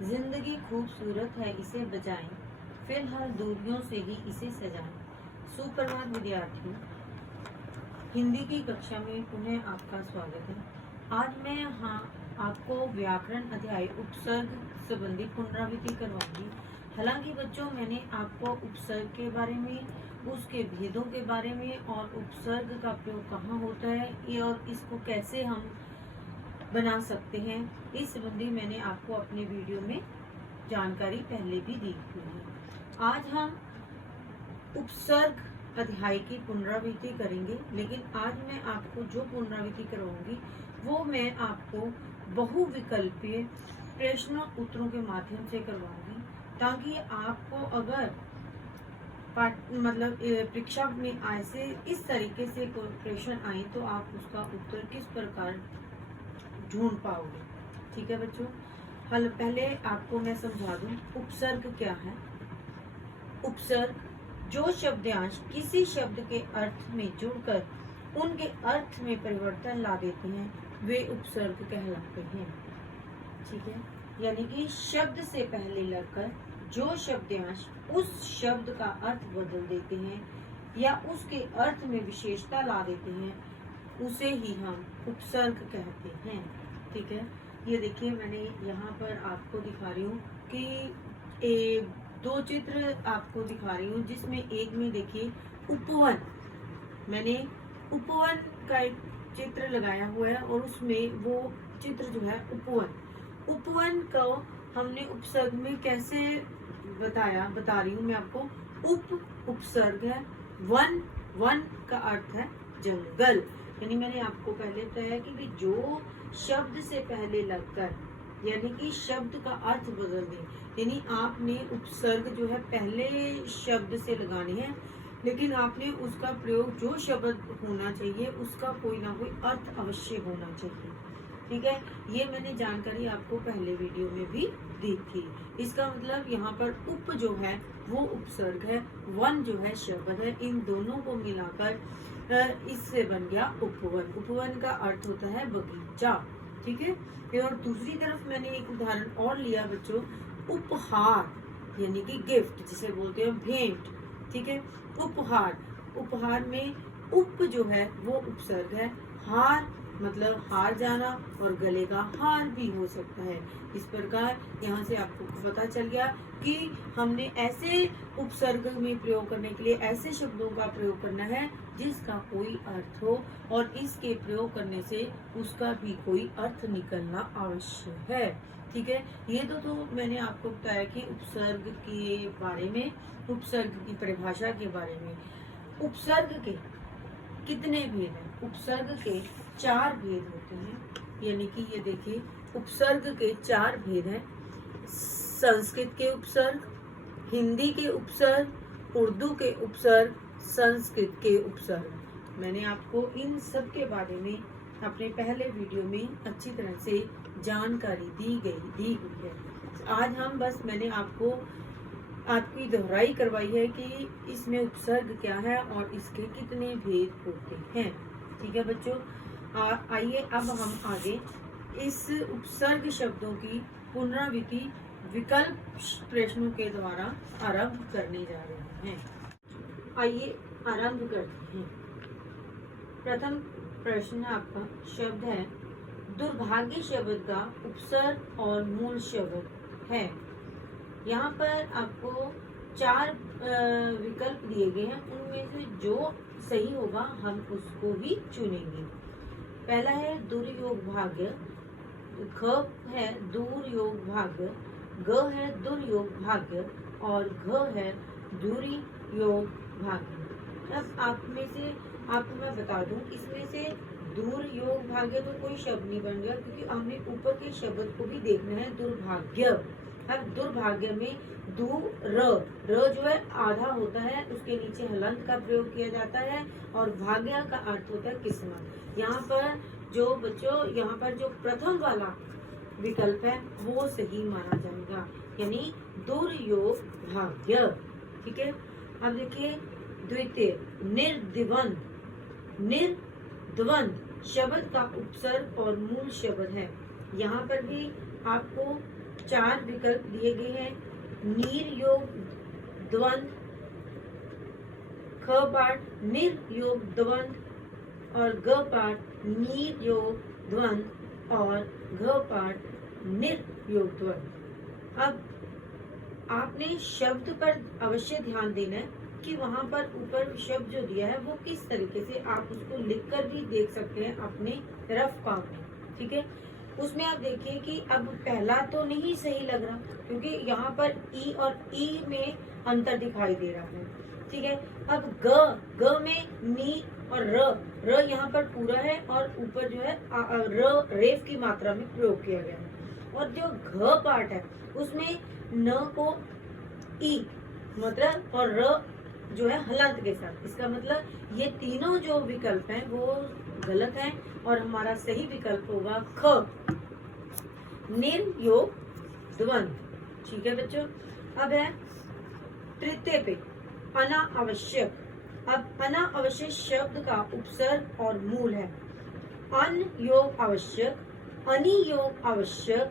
जिंदगी खूबसूरत है, इसे बचाएं, फिलहाल दूरियों से ही इसे सजाएं। सुप्रभात विद्यार्थियों, हिंदी की कक्षा में पुनः आपका स्वागत है। आज मैं आपको व्याकरण अध्याय उपसर्ग संबंधी पुनरावृत्ति करवाऊंगी। हालांकि बच्चों, मैंने आपको उपसर्ग के बारे में, उसके भेदों के बारे में और उपसर्ग का प्रयोग कहाँ होता है और इसको कैसे हम बना सकते हैं, इस संबंधी मैंने आपको अपने वीडियो में जानकारी पहले भी दी हुई है। आज हम उपसर्ग अध्याय की पुनरावृत्ति करेंगे, लेकिन आज मैं आपको जो पुनरावृत्ति करवाऊंगी वो मैं आपको बहुविकल्पीय प्रश्न उत्तरों के माध्यम से करवाऊंगी, ताकि आपको अगर परीक्षा में ऐसे इस तरीके से कोई प्रश्न आए तो आप उसका उत्तर किस प्रकार ढूंढ पाओगे। ठीक है बच्चों, पहले आपको मैं समझा दूं उपसर्ग क्या है। उपसर्ग जो शब्दांश किसी शब्द के अर्थ में जुड़कर उनके अर्थ में परिवर्तन ला देते हैं वे उपसर्ग कहलाते हैं। ठीक है, यानी कि शब्द से पहले लगकर जो शब्दांश उस शब्द का अर्थ बदल देते हैं या उसके अर्थ में विशेषता ला देते हैं उसे ही हम उपसर्ग कहते हैं। ठीक है, ये देखिए मैंने यहाँ पर आपको दिखा रही हूँ कि दो चित्र आपको दिखा रही हूँ, जिसमें एक में देखिए उपवन, मैंने उपवन का एक चित्र लगाया हुआ है और उसमें वो चित्र जो है उपवन को हमने उपसर्ग में कैसे बता रही हूँ मैं आपको। उपसर्ग है, वन का अर्थ है जंगल, यानी मैंने आपको पहले बताया कि जो शब्द से पहले लगकर यानी कि शब्द का अर्थ बदल दे, यानी आपने उपसर्ग जो है पहले शब्द से लगाने हैं, लेकिन आपने उसका प्रयोग जो शब्द होना चाहिए उसका कोई ना कोई अर्थ अवश्य होना चाहिए। ठीक है, ये मैंने जानकारी आपको पहले वीडियो में भी दी थी। इसका मतलब यहाँ पर उप जो है वो उपसर्ग है, वन जो है शब्द है, इन दोनों को मिलाकर इससे बन गया उपवन। उपवन का अर्थ होता है बगीचा। ठीक है, और दूसरी तरफ मैंने एक उदाहरण और लिया बच्चों, उपहार यानी कि गिफ्ट, जिसे बोलते हैं भेंट। ठीक है, उपहार में उप जो है वो उपसर्ग है, हार मतलब हार जाना और गले का हार भी हो सकता है। इस प्रकार यहाँ से आपको पता चल गया कि हमने ऐसे उपसर्ग में प्रयोग करने के लिए ऐसे शब्दों का प्रयोग करना है जिसका कोई अर्थ हो और इसके प्रयोग करने से उसका भी कोई अर्थ निकलना आवश्यक है। ठीक है, ये तो मैंने आपको बताया कि उपसर्ग के बारे में, उपसर्ग की परिभाषा के बारे में। उपसर्ग के कितने भेद हैं? उपसर्ग के 4 भेद होते हैं, यानी कि ये देखिए उपसर्ग के 4 भेद हैं। संस्कृत के उपसर्ग, हिंदी के उपसर्ग, उर्दू के उपसर्ग, संस्कृत के उपसर्ग। मैंने आपको इन सब के बारे में अपने पहले वीडियो में अच्छी तरह से जानकारी दी हुई है। आज हम बस मैंने आपकी दोहराई करवाई है कि इसमें उपसर्ग क्या है और इसके कितने भेद होते हैं। ठीक है बच्चों, आइए अब हम आगे इस उपसर्ग शब्दों की पुनरावृत्ति विकल्प प्रश्नों के द्वारा आरंभ करने जा रहे हैं। आइए आरंभ करते हैं। प्रथम प्रश्न आपका शब्द है, दुर्भाग्य शब्द का उपसर्ग और मूल शब्द है। यहाँ पर आपको 4 विकल्प दिए गए हैं, उनमें से जो सही होगा हम उसको ही चुनेंगे। पहला है दुर्योग भाग्य, ख है दूर योग भाग्य, ग है दुर्योग भाग्य और घ है दूरी योग भाग्य। अब आप में से आपको मैं बता दूं, इसमें से दूर योग भाग्य तो कोई शब्द नहीं बन गया, क्योंकि हमने ऊपर के शब्द को भी देखना है। दुर्भाग्य, अब दुर्भाग्य में र जो है आधा होता है, उसके नीचे हलंत का प्रयोग किया जाता है और भाग्य का अर्थ होता है किस्मत। यहाँ पर जो प्रथम वाला विकल्प है वो सही माना जाएगा, यानी दुर्योग भाग्य। ठीक है, अब देखिए द्वितीय निर्द्वंद शब्द का उपसर्ग और मूल शब्द है। यहाँ पर भी आपको 4 विकल्प दिए गए हैं। नीर योग द्वंद, ख पाठ निर योग द्वंद और ग पाठ नीर योग द्वंद और घ पाठ निर योग द्वंद। अब आपने शब्द पर अवश्य ध्यान देना है कि वहां पर ऊपर शब्द जो दिया है वो किस तरीके से, आप उसको लिखकर भी देख सकते हैं अपने रफ कॉपी में, ठीक है। उसमें आप देखिए कि अब पहला तो नहीं सही लग रहा, क्योंकि यहाँ पर ई और ई में अंतर दिखाई दे रहा है, ठीक है। अब ग में नी और र यहाँ पर पूरा है और ऊपर जो है रेफ की मात्रा में प्रयोग किया गया है। और जो घ पार्ट है उसमें न को ई मतलब और र जो है हलंत के साथ, इसका मतलब ये तीनों जो विकल्प हैं वो गलत हैं और हमारा सही विकल्प होगा ख निर योग द्वंद, ठीक है बच्चों। अब है तृतीय पे अनावश्यक। अब अनावश्यक शब्द का उपसर्ग और मूल है अन योग आवश्यक, अनि योग आवश्यक,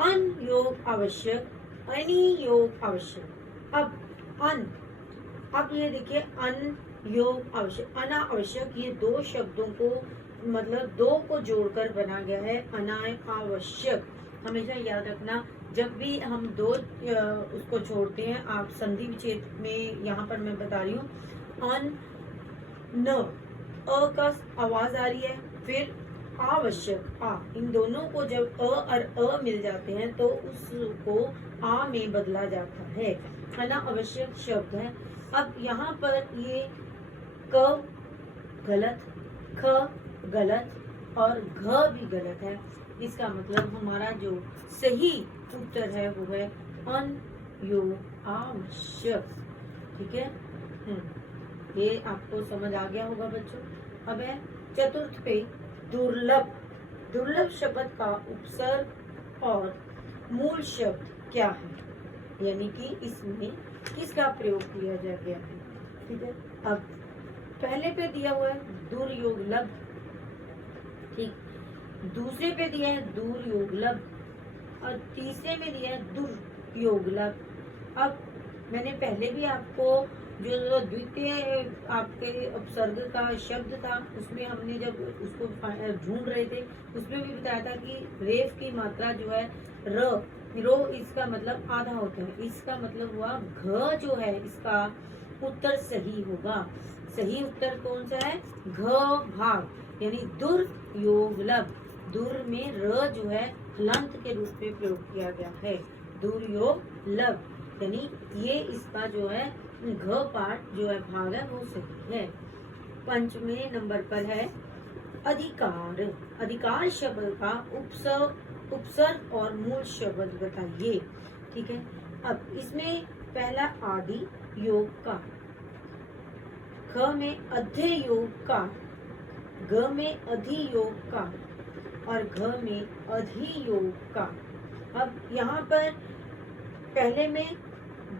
अन योग आवश्यक, अनि योग आवश्यक। अब अन, अब ये देखिए अन योग आवश्यक, अनावश्यक, ये दो शब्दों को मतलब दो को जोड़कर बना गया है अनावश्यक। हमेशा याद रखना जब भी हम दो उसको छोड़ते हैं, आप संधि विच्छेद में यहाँ पर मैं बता रही हूँ अन न अ का आवाज आ रही है, फिर आवश्यक आ, इन दोनों को जब अ और अ मिल जाते हैं तो उसको आ में बदला जाता है, अनावश्यक शब्द है। अब यहाँ पर ये क गलत, ख गलत और घ भी गलत है। इसका मतलब हमारा जो सही उत्तर है वो है अन योग आवश्यक, ठीक है। ये आपको समझ आ गया होगा बच्चों। अब है चतुर्थ पे दुर्लभ। दुर्लभ शब्द का उपसर्ग और मूल शब्द क्या है, यानी कि इसमें किसका प्रयोग किया जा गया है, ठीक है। अब पहले पे दिया हुआ है दुर्योगलभ, ठीक। दूसरे पे दिया है दुर्योगलभ और तीसरे में दिया है दुर्योगलभ। अब मैंने पहले भी आपको जो द्वितीय आपके उपसर्ग का शब्द था उसमें हमने जब उसको ढूंढ रहे थे उसमें भी बताया था कि रेफ की मात्रा जो है रो, इसका मतलब आधा होता है, इसका मतलब हुआ घ जो है इसका उत्तर सही होगा। सही उत्तर कौन सा है, घ भाग, यानी दुर्योगलभ। दुर में र जो है हलंत के रूप में प्रयोग किया गया है, दुर्योगलभ, यानी ये इसका जो है घ पाठ जो है भाग है वो सही है। पंचवें नंबर पर है अधिकार। अधिकार शब्द का उपसर्ग और मूल शब्द बताइए, ठीक है। अब इसमें पहला आदि योग का, ख में अध्य योग का, ग में अधि योग का और घ में अधि योग का। अब यहाँ पर पहले में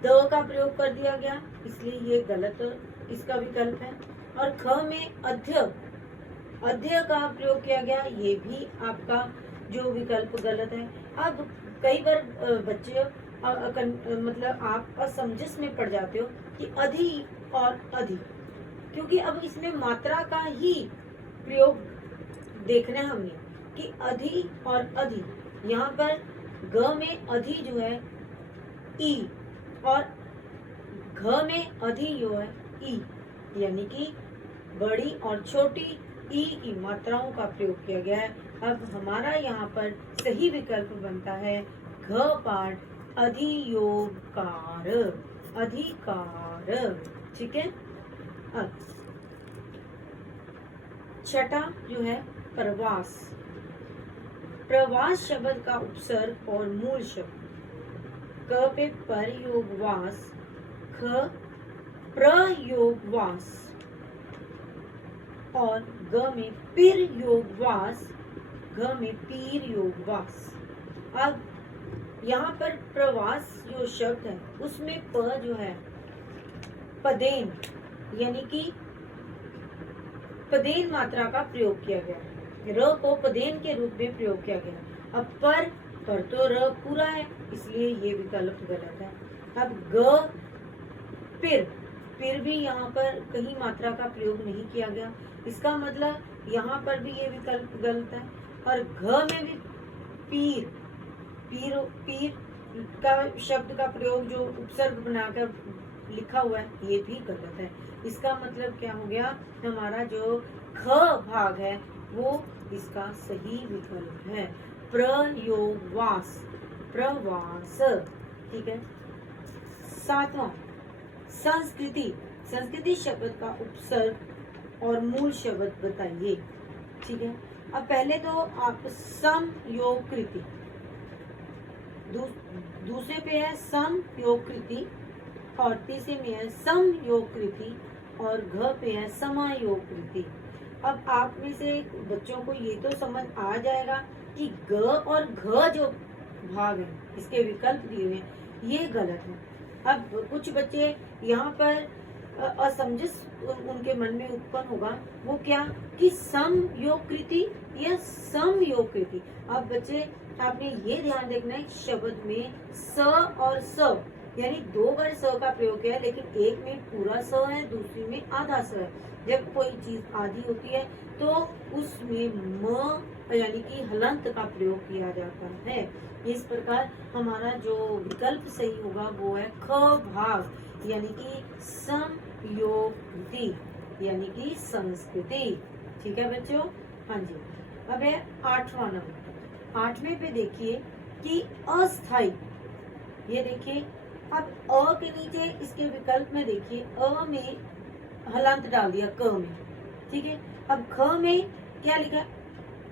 द का प्रयोग कर दिया गया इसलिए ये गलत इसका विकल्प है, और ख में अध्य का प्रयोग किया गया, ये भी आपका जो विकल्प गलत है। अब कई बार बच्चे मतलब आप असमंजस में पड़ जाते हो कि अधि और अधि, क्योंकि अब इसमें मात्रा का ही प्रयोग देखना है हमने कि अधि और अधि। यहाँ पर ग में अधि जो है ई और घ में अधि जो है ई, यानी कि बड़ी और छोटी ई की मात्राओं का प्रयोग किया गया है। अब हमारा यहाँ पर सही विकल्प बनता है घ पाठ अधियोगकार, अधिकार, ठीक है। अब छठा जो है प्रवास। प्रवास शब्द का उपसर्ग और मूल शब्द, क पे पर योग वास, ख प्रयोग वास और ग में पिर योग वास, घ में पीर योग वास। अब यहाँ पर प्रवास जो शब्द है उसमें प जो है पदेन, यानी कि पदेन मात्रा का प्रयोग किया गया है, र को पदेन के रूप में प्रयोग किया गया। अब पर पर तो र पूरा है, इसलिए ये विकल्प गलत है। अब ग पिर, पिर भी यहाँ पर कहीं मात्रा का प्रयोग नहीं किया गया, इसका मतलब यहाँ पर भी ये विकल्प गलत है। और घ में भी पीर, पीर पीर का शब्द का प्रयोग जो उपसर्ग बनाकर लिखा हुआ है, ये भी गलत है। इसका मतलब क्या हो गया, हमारा जो ख भाग है वो इसका सही विकल्प है। प्रयोगवास, प्रवास, ठीक है। 7वां संस्कृति, संस्कृति शब्द का उपसर्ग और मूल शब्द बताइए, ठीक है। अब पहले तो आप समयोकृति, दूसरे पे है समयोकृति और तीसरे में है समयोकृति और घ पे है समायोकृति। अब आप में से बच्चों को ये तो समझ आ जाएगा कि ग और घ जो भाग है इसके विकल्प दिए हुए हैं ये गलत है। अब कुछ बच्चे यहाँ पर असमंजस उनके मन में उत्पन्न होगा, वो क्या कि समयोकृति या समयोकृति। अब बच्चे आपने ये ध्यान देखना है शब्द में स और स यानी 2 बार स का प्रयोग किया है, लेकिन एक में पूरा स है, दूसरी में आधा स है। जब कोई चीज आधी होती है तो उसमें म यानी कि हलंत का प्रयोग किया जाता है। इस प्रकार हमारा जो विकल्प सही होगा वो है ख भाग यानी कि समयोकृति यानी कि संस्कृति, ठीक है बच्चों। हाँ जी, अब है 8वां नंबर। 8वें पे देखिए कि अस्थाई, ये देखिए अब अ के नीचे इसके विकल्प में देखिए अ में हलंत डाल दिया क में, ठीक है। अब ख में क्या लिखा,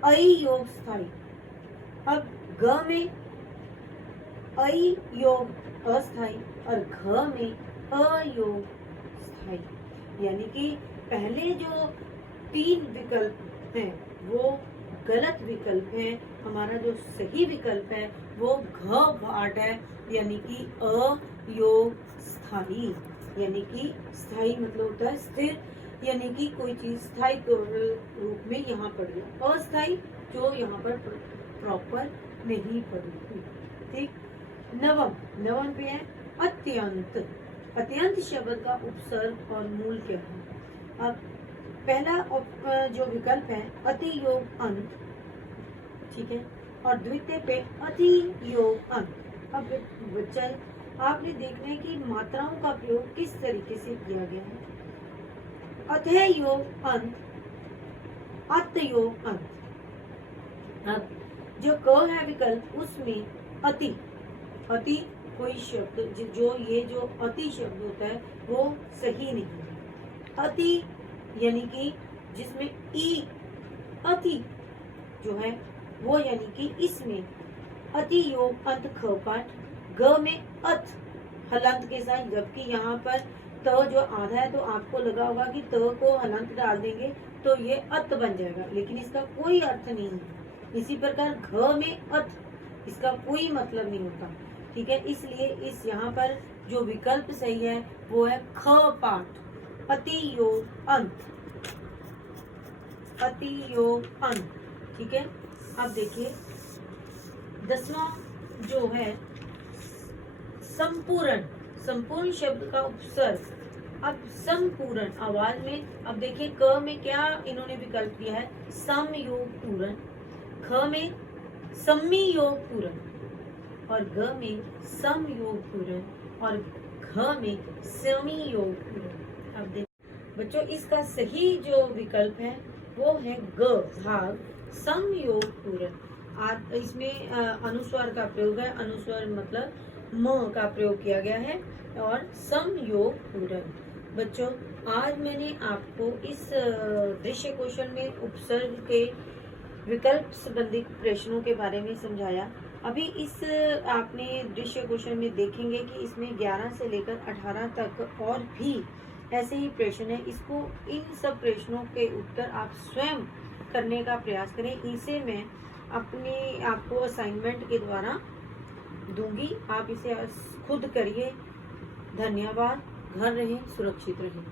ऐ योग स्थाई। अब ग में ऐ योग अस्थाई और घ में अयोग स्थाई, यानी कि पहले जो 3 विकल्प हैं वो गलत विकल्प है। हमारा जो सही विकल्प है वो घ भाट है यानी कि अयोग स्थाई, यानी कि स्थाई मतलब होता है स्थिर, यानी कि कोई चीज स्थायी रूप में यहाँ पड़ गई, अस्थाई जो यहाँ पर प्रॉपर नहीं पड़ी, ठीक। नवम पे है अत्यंत। अत्यंत शब्द का उपसर्ग और मूल क्या है। अब पहला जो विकल्प है अति योग अंत, ठीक है, और द्वितीय पे अति योग अंत। अब बच्चा आपने देखना है कि मात्राओं का प्रयोग किस तरीके से किया गया है। अतः योग अंत, अत योग अंत। अब जो क है विकल्प उसमें अति, अति कोई शब्द जो ये जो अति शब्द होता है वो सही नहीं है। अति यानी कि जिसमें ई अति जो है वो यानी कि इसमें अति योग अंत ख पाठ, ग में अत हलंत के साथ, जबकि यहाँ पर त जो आधा है तो आपको लगा होगा कि त को हलंत डाल देंगे तो ये अत बन जाएगा, लेकिन इसका कोई अर्थ नहीं है। इसी प्रकार घ में अत, इसका कोई मतलब नहीं होता, ठीक है। इसलिए इस यहाँ पर जो विकल्प सही है वो है ख पाठ, अति योग अंत, अति योग अंत, ठीक है। अब देखिए 10वां जो है संपूर्ण, संपूर्ण शब्द का उपसर्ग। अब संपूर्ण आवाज में, अब देखिए क में क्या इन्होंने विकल्प दिया है समयोग पूर्ण, ख में सम्मी योग पूर्ण और ग में समयोग पूर्ण और घ में समी योग पूर्ण। अब देखिए बच्चों इसका सही जो विकल्प है वो है ग भाग समयोग पूर्ण। इसमें अनुस्वार का प्रयोग है, अनुस्वार मतलब म का प्रयोग किया गया है और समयोग पूर्ण। बच्चों आज मैंने आपको इस दृश्य कौशल में उपसर्ग के विकल्प संबंधी प्रश्नों के बारे में समझाया। अभी इस आपने दृश्य कौशल में देखेंगे कि इसमें 11 से लेकर 18 तक और भी ऐसे ही प्रश्न है। इसको इन सब प्रश्नों के उत्तर आप स्वयं करने का प्रयास करें। इसे मैं अपने आपको असाइनमेंट के द्वारा दूंगी, आप इसे खुद करिए। धन्यवाद। घर रहें, सुरक्षित रहें।